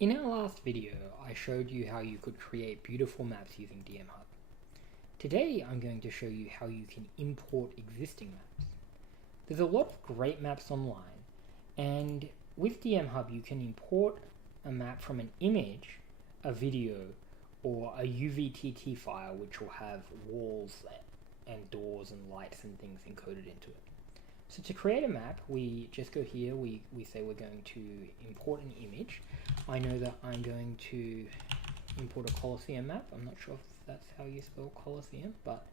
In our last video, I showed you how you could create beautiful maps using DMHub. Today, I'm going to show you how you can import existing maps. There's a lot of great maps online, and with DMHub, you can import a map from an image, a video, or a UVTT file, which will have walls and doors and lights and things encoded into it. So to create a map, we just go here, we say we're going to import an image. I know that I'm going to import a Colosseum map. I'm not sure if that's how you spell Colosseum, but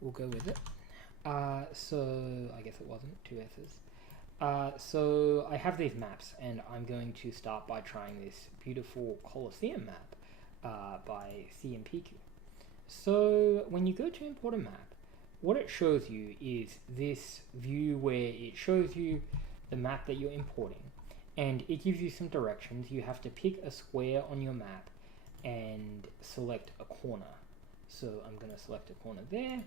we'll go with it. So I guess it wasn't, two S's. So I have these maps, and I'm going to start by trying this beautiful Colosseum map by CMPQ. So when you go to import a map, what it shows you is this view where it shows you the map that you're importing, and it gives you some directions. You have to pick a square on your map and select a corner. So I'm going to select a corner there,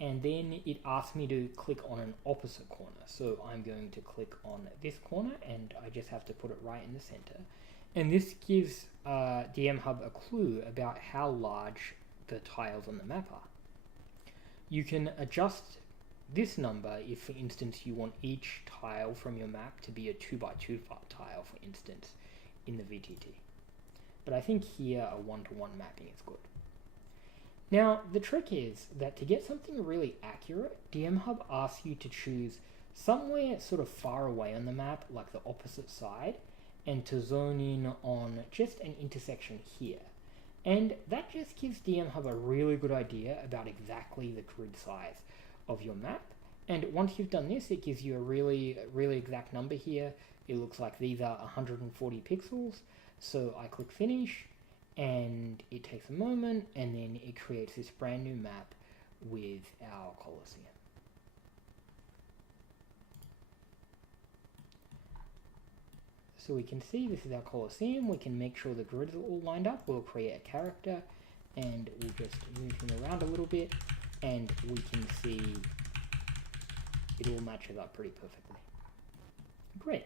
and then it asks me to click on an opposite corner. So I'm going to click on this corner, and I just have to put it right in the center. And this gives DMHub a clue about how large the tiles on the map are. You can adjust this number if, for instance, you want each tile from your map to be a 2x2 tile, for instance, in the VTT. But I think here a 1-to-1 mapping is good. Now, the trick is that to get something really accurate, DMHub asks you to choose somewhere sort of far away on the map, like the opposite side, and to zone in on just an intersection here. And that just gives DMHub a really good idea about exactly the grid size of your map. And once you've done this, it gives you a really exact number here. It looks like these are 140 pixels. So I click finish, and it takes a moment, and then it creates this brand new map with our Colosseum. So we can see this is our Colosseum. We can make sure the grids are all lined up. We'll create a character, and we'll just move him around a little bit, and we can see it all matches up pretty perfectly. Great.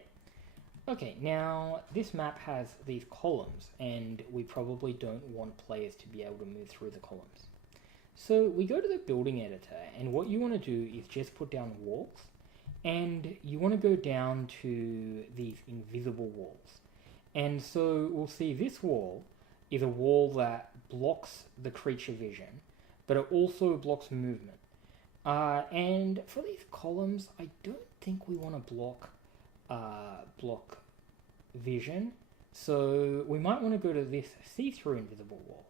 Okay, now this map has these columns, and we probably don't want players to be able to move through the columns. So we go to the building editor, and what you want to do is just put down walls. And you want to go down to these invisible walls. And so we'll see this wall is a wall that blocks the creature vision, but it also blocks movement. And for these columns, I don't think we want to block vision. So we might want to go to this see-through invisible wall,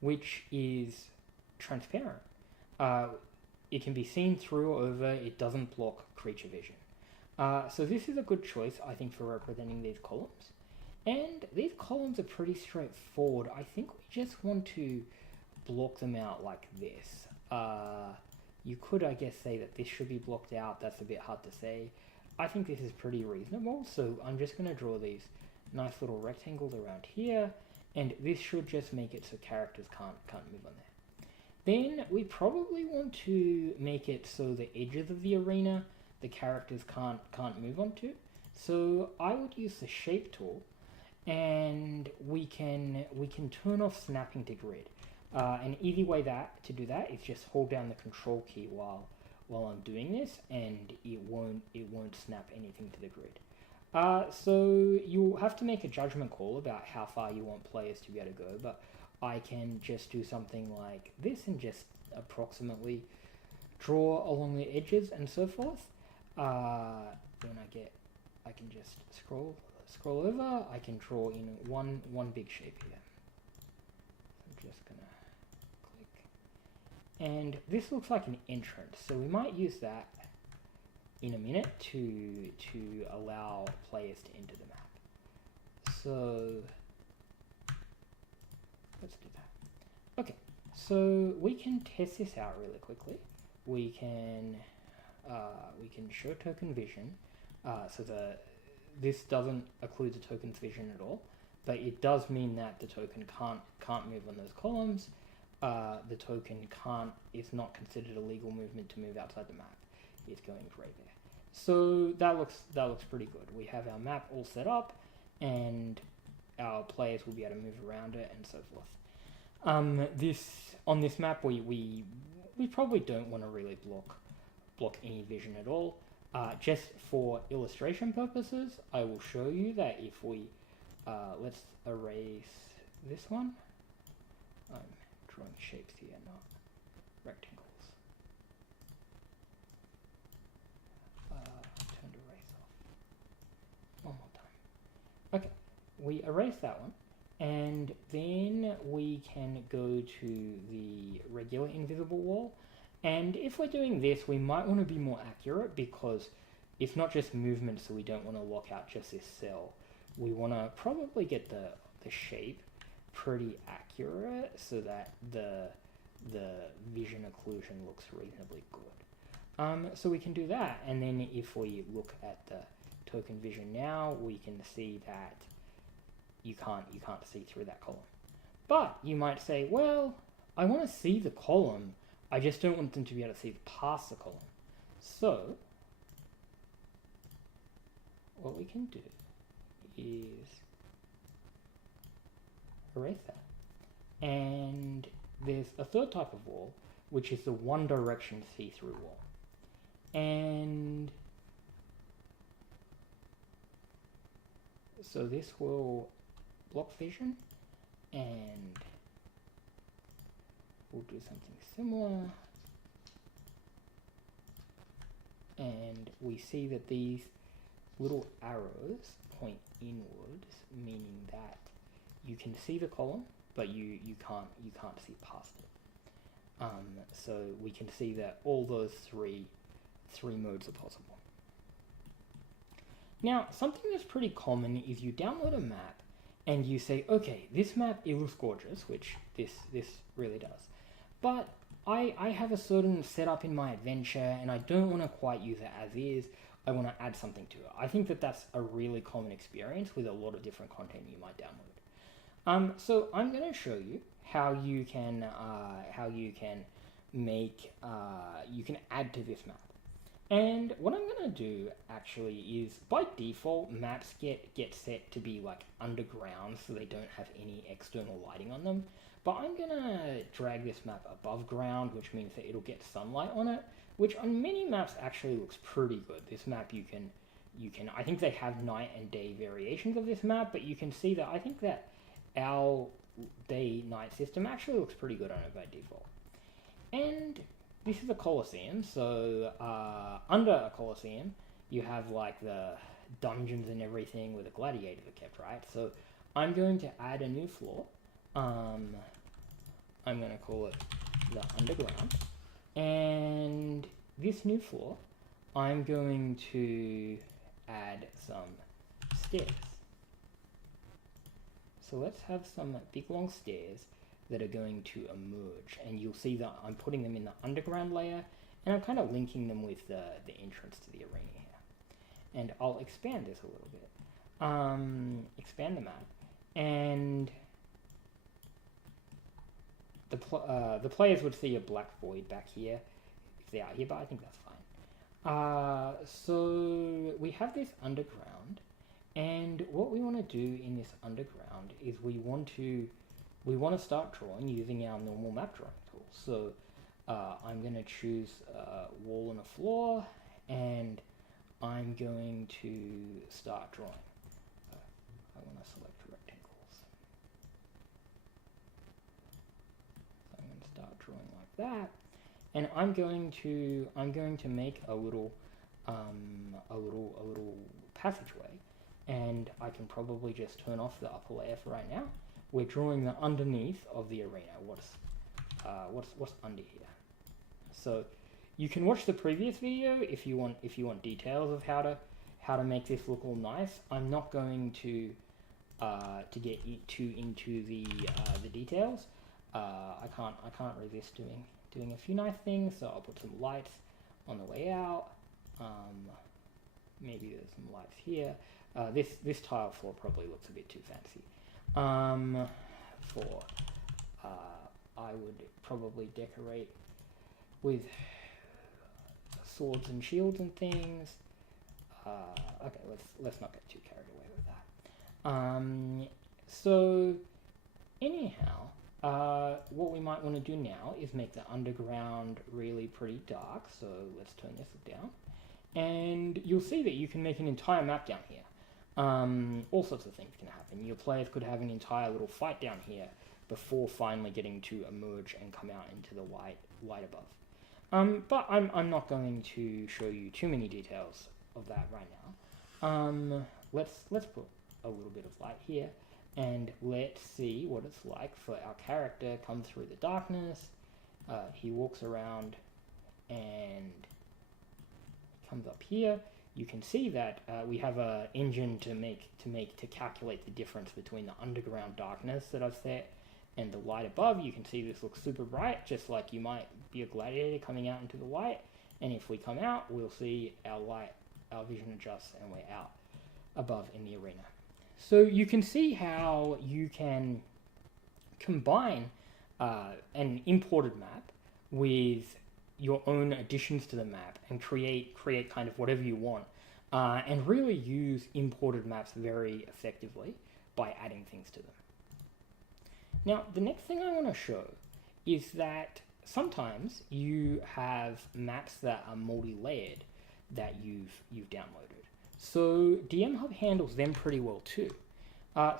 which is transparent. It can be seen through or over. It doesn't block creature vision. So this is a good choice, I think, for representing these columns. And these columns are pretty straightforward. I think we just want to block them out like this. You could, I guess, say that this should be blocked out. That's a bit hard to say. I think this is pretty reasonable. So I'm just going to draw these nice little rectangles around here. And this should just make it so characters can't move on there. Then we probably want to make it so the edges of the arena the characters can't move onto. So I would use the shape tool, and we can turn off snapping to grid. An easy way to do that is just hold down the control key while I'm doing this, and it won't snap anything to the grid. So you'll have to make a judgment call about how far you want players to be able to go, but I can just do something like this and just approximately draw along the edges and so forth. Then I can just scroll over. I can draw in one big shape here. I'm just gonna click, and this looks like an entrance. So we might use that in a minute to allow players to enter the map. So let's do that. Okay, so we can test this out really quickly. We can show token vision. So this doesn't occlude the token's vision at all, but it does mean that the token can't move on those columns. The token is not considered a legal movement to move outside the map. It's going right there. So that looks pretty good. We have our map all set up, and our players will be able to move around it and so forth. On this map, we probably don't want to really block any vision at all. Just for illustration purposes, I will show you that if we let's erase this one. I'm drawing shapes here, not rectangles. Turn to erase off. One more time. Okay, we erase that one, and then we can go to the regular invisible wall. And if we're doing this, we might want to be more accurate because it's not just movement, so we don't want to lock out just this cell. We want to probably get the shape pretty accurate so that the vision occlusion looks reasonably good. So we can do that, and then if we look at the token vision now, we can see that you can't see through that column. But you might say, well, I want to see the column, I just don't want them to be able to see past the column. So what we can do is erase that. And there's a third type of wall, which is the one direction see-through wall. And so this will block vision, and we'll do something similar. And we see that these little arrows point inwards, meaning that you can see the column, but you can't see past it. So we can see that all those three modes are possible. Now, something that's pretty common is you download a map and you say, okay, this map, it looks gorgeous, which this really does. But I have a certain setup in my adventure and I don't want to quite use it as is. I want to add something to it. I think that that's a really common experience with a lot of different content you might download. So I'm going to show you how you can add to this map. And what I'm going to do actually is, by default, maps get set to be like underground, so they don't have any external lighting on them. But I'm going to drag this map above ground, which means that it'll get sunlight on it, which on many maps actually looks pretty good. This map you can, I think they have night and day variations of this map, but you can see that I think that our day-night system actually looks pretty good on it by default. And this is a Colosseum, so under a Colosseum, you have like the dungeons and everything where the gladiators are kept, right? So I'm going to add a new floor. I'm going to call it the underground. And this new floor, I'm going to add some stairs. So let's have some big long stairs that are going to emerge, and you'll see that I'm putting them in the underground layer, and I'm kind of linking them with the entrance to the arena here. And I'll expand this a little bit. Expand the map, and the players would see a black void back here if they're out here, but I think that's fine. So we have this underground, and what we want to do in this underground is we want to start drawing using our normal map drawing tool. So I'm going to choose a wall and a floor, and I'm going to start drawing. I want to select rectangles. So I'm going to start drawing like that, and I'm going to make a little passageway, and I can probably just turn off the upper layer for right now. We're drawing the underneath of the arena. What's under here? So you can watch the previous video if you want details of how to make this look all nice. I'm not going to get too into the details. I can't resist doing a few nice things. So I'll put some lights on the way out. Maybe there's some lights here. This tile floor probably looks a bit too fancy. I would probably decorate with swords and shields and things. Okay, let's not get too carried away with that. So anyhow, what we might want to do now is make the underground really pretty dark. So let's turn this down. And you'll see that you can make an entire map down here. All sorts of things can happen. Your players could have an entire little fight down here before finally getting to emerge and come out into the light above. But I'm not going to show you too many details of that right now. Let's put a little bit of light here, and let's see what it's like for our character come through the darkness. He walks around and comes up here. You can see that we have an engine to calculate the difference between the underground darkness that I've set and the light above. You can see this looks super bright, just like you might be a gladiator coming out into the light. And if we come out, we'll see our vision adjusts, and we're out above in the arena. So you can see how you can combine an imported map with your own additions to the map and create kind of whatever you want, and really use imported maps very effectively by adding things to them. Now, the next thing I want to show is that sometimes you have maps that are multi-layered that you've downloaded. So DMHub handles them pretty well too.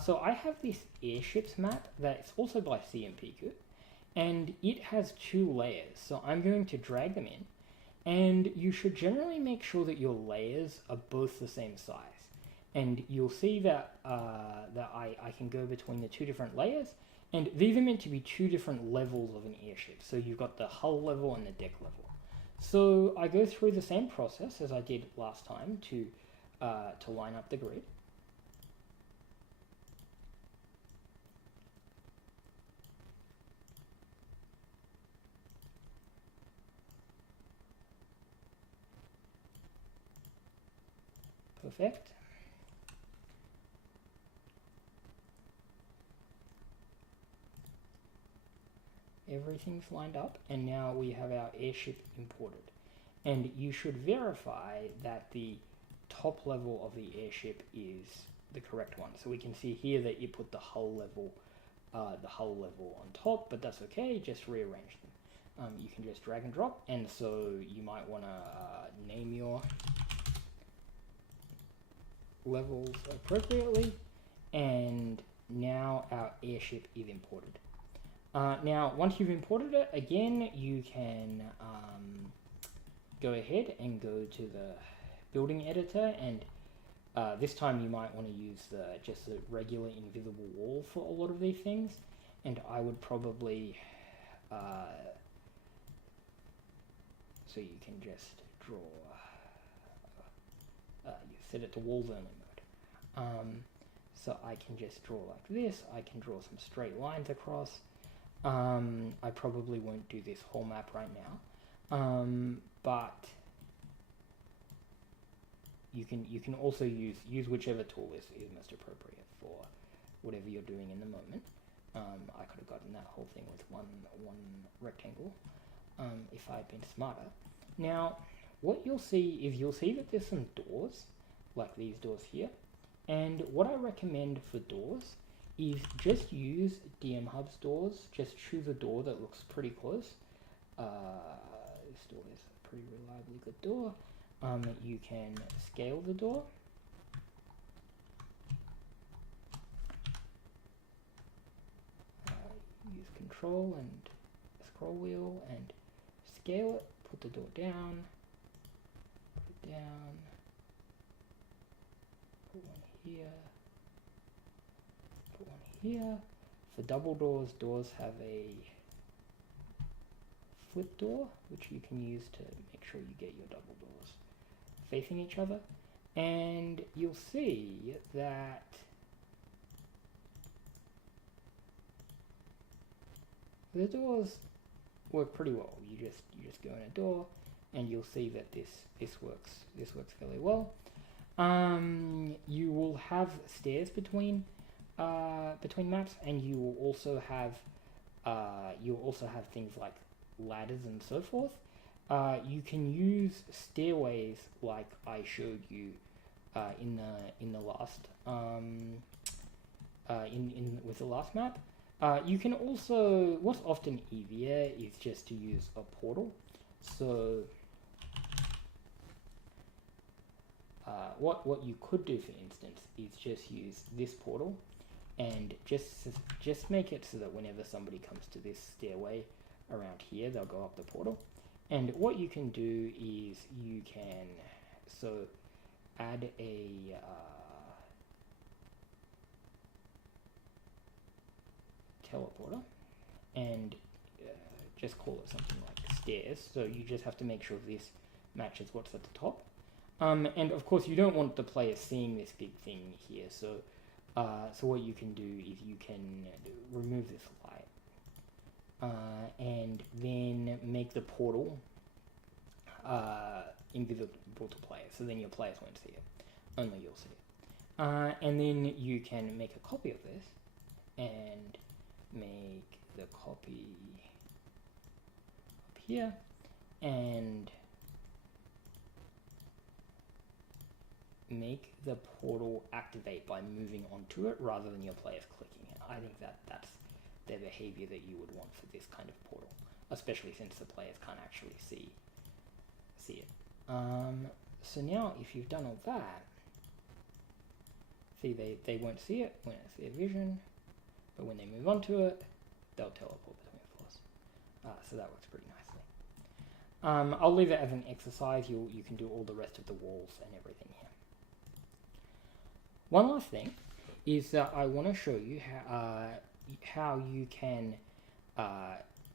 So I have this airships map that's also by CMPQ, and it has 2 layers. So I'm going to drag them in, and you should generally make sure that your layers are both the same size. And you'll see that I can go between the 2 different layers, and these are meant to be 2 different levels of an airship. So you've got the hull level and the deck level. So I go through the same process as I did last time to line up the grid. Perfect. Everything's lined up, and now we have our airship imported. And you should verify that the top level of the airship is the correct one. So we can see here that you put the hull level on top, but that's okay, just rearrange them. You can just drag and drop, and so you might want to name your levels appropriately, and now our airship is imported. Now, once you've imported it, again, you can go ahead and go to the building editor, and this time you might want to use just the regular invisible wall for a lot of these things, and I would probably so you can just draw, you set it to walls only mode. So I can just draw like this. I can draw some straight lines across. I probably won't do this whole map right now, but you can also use whichever tool is most appropriate for whatever you're doing in the moment. I could have gotten that whole thing with one rectangle if I had been smarter. Now, what you'll see that there's some doors, like these doors here, and what I recommend for doors is just use DMHub's doors. Just choose a door that looks pretty close. This door is a pretty reliably good door. You can scale the door. Use control and scroll wheel and scale it. Put the door down. Put it down. Put one here. Put one here. For double doors have a flip door, which you can use to make sure you get your double doors facing each other. And you'll see that the doors work pretty well. You just go in a door, and you'll see that this works fairly well. You will have stairs between maps, and you will also have things like ladders and so forth. You can use stairways like I showed you in the last with the last map. You can also, what's often easier is just to use a portal. So what you could do, for instance, is just use this portal and just make it so that whenever somebody comes to this stairway around here, they'll go up the portal. And what you can do is you can add a teleporter and just call it something like stairs. So you just have to make sure this matches what's at the top. And of course you don't want the player seeing this big thing here. So what you can do is you can remove this light and then make the portal invisible to players. So then your players won't see it. Only you'll see it. And then you can make a copy of this and make the copy up here and make the portal activate by moving onto it rather than your players clicking it. I think that's the behavior that you would want for this kind of portal, especially since the players can't actually see it. So now if you've done all that, see they won't see it when it's their vision, but when they move onto it, they'll teleport between floors. So that works pretty nicely. I'll leave it as an exercise. You can do all the rest of the walls and everything here. One last thing is that I want to show you how you can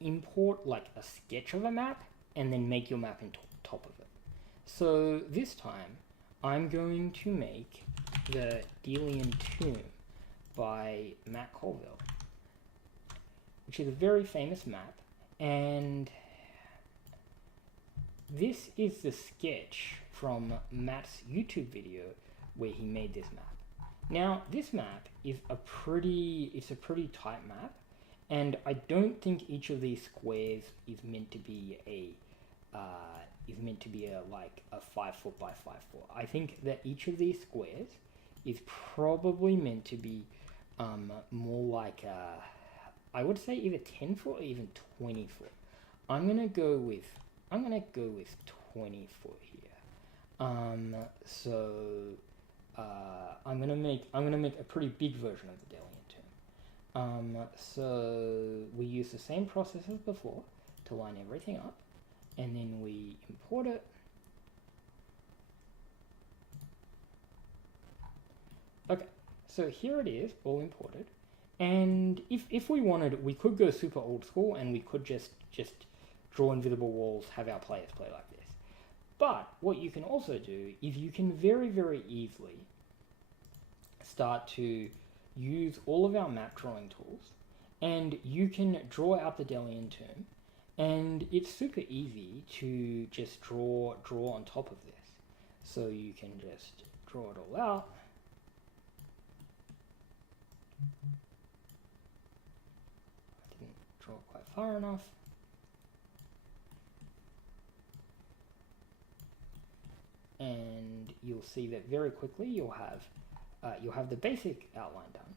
import like a sketch of a map and then make your map on top of it. So this time I'm going to make the Delian Tomb by Matt Colville, which is a very famous map, and this is the sketch from Matt's YouTube video where he made this map. Now this map is a pretty tight map, and I don't think each of these squares is meant to be like a 5 foot by 5 foot. I think that each of these squares is probably meant to be more like I would say either 10 foot or even 20 foot. I'm gonna go with 20 foot here. I'm gonna make a pretty big version of the Delian Tomb. So we use the same process as before to line everything up, and then we import it. Okay, so here it is, all imported. And if we wanted, we could go super old school and we could just draw invisible walls, have our players play like this. But what you can also do is you can very, very easily start to use all of our map drawing tools, and you can draw out the Delian Tomb, and it's super easy to just draw on top of this. So you can just draw it all out. I didn't draw it quite far enough. And you'll see that very quickly you'll have the basic outline done.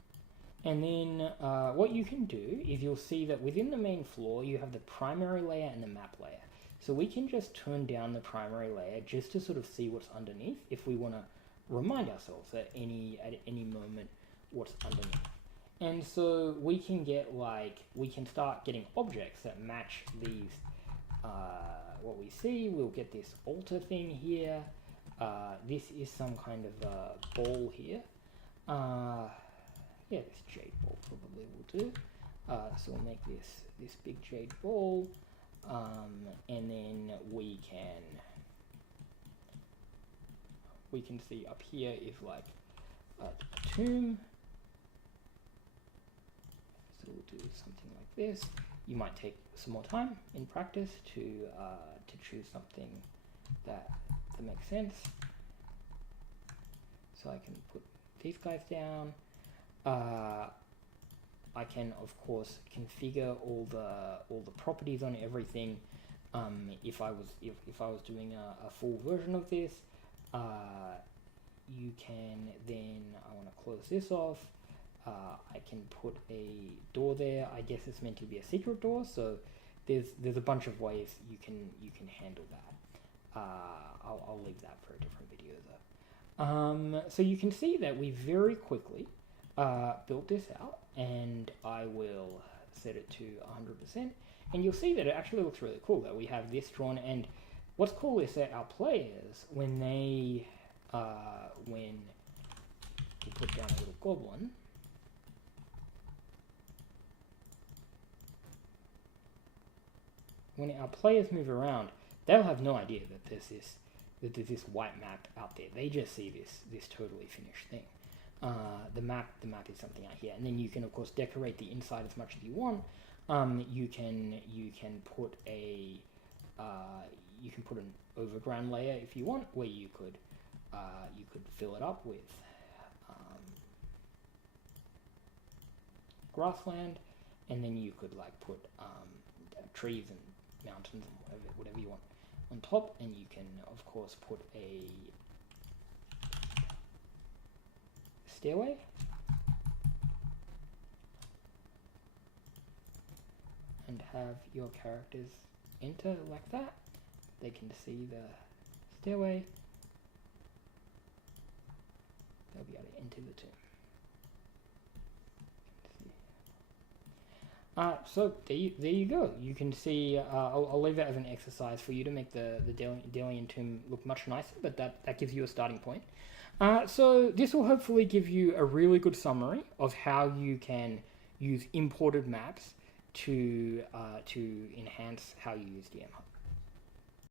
And then what you can do is you'll see that within the main floor you have the primary layer and the map layer. So we can just turn down the primary layer just to sort of see what's underneath if we want to remind ourselves at any moment what's underneath. And so we can start getting objects that match these what we see. We'll get this altar thing here. This is some kind of ball here. Yeah, this jade ball probably will do. So we'll make this big jade ball, and then we can see up here is like a tomb. So we'll do something like this. You might take some more time in practice to choose something that makes sense. So I can put these guys down. I can of course configure all the properties on everything. If I was doing a full version of this, you can then, I want to close this off. I can put a door there. I guess it's meant to be a secret door, so there's a bunch of ways you can handle that. I'll leave that for a different video though. So you can see that we very quickly built this out, and I will set it to 100%, and you'll see that it actually looks really cool that we have this drawn. And what's cool is that our players, when we put down a little goblin, when our players move around, they'll have no idea that there's this white map out there. They just see this totally finished thing. The map is something out here, and then you can of course decorate the inside as much as you want. You can put an overground layer if you want, where you could fill it up with grassland, and then you could like put trees and mountains and whatever you want on top, and you can of course put a stairway and have your characters enter like that. They can see the stairway. They'll be able to enter the tomb. So there you go. You can see, I'll leave it as an exercise for you to make the Delian tomb look much nicer, but that gives you a starting point. So this will hopefully give you a really good summary of how you can use imported maps to enhance how you use DMHub.